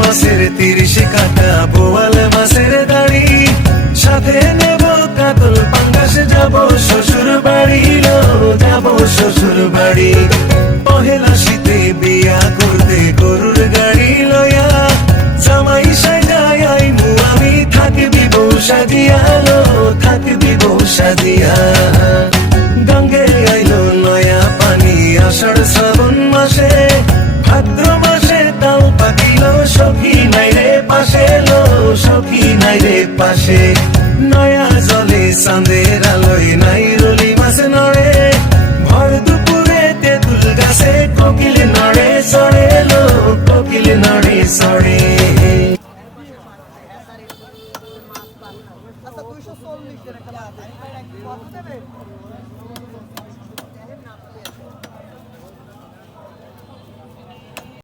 মাসের 30 কাটা বোয়াল মাসের দাড়ি, সাথে নেব কাতল পাঙ্গাস, যাব শ্বশুর বাড়ি, যাব শ্বশুর বাড়ি। পহেলা শীতে বিয়া করতে গরুর গাড়ি লয়া, জামাই সাজাই আইমু আমি, থাকবি বউ সাজিয়া, থাকবি বউ সাজিয়া। গঙ্গে আইলো নয়া পানি আষাঢ় শ্রাবণ মাসে, ভাদ্র মাসে তাও পাকিল, সখী নাই রে পাশে, সখী নাই রে পাশে। নয়া জলে চাঁদের আলোয় নাই রলি মাছ নড়ে, ভর দুপুরে তেঁতুল গাছে কোকিল নড়ে চড়ে, কোকিল নড়ে চড়ে।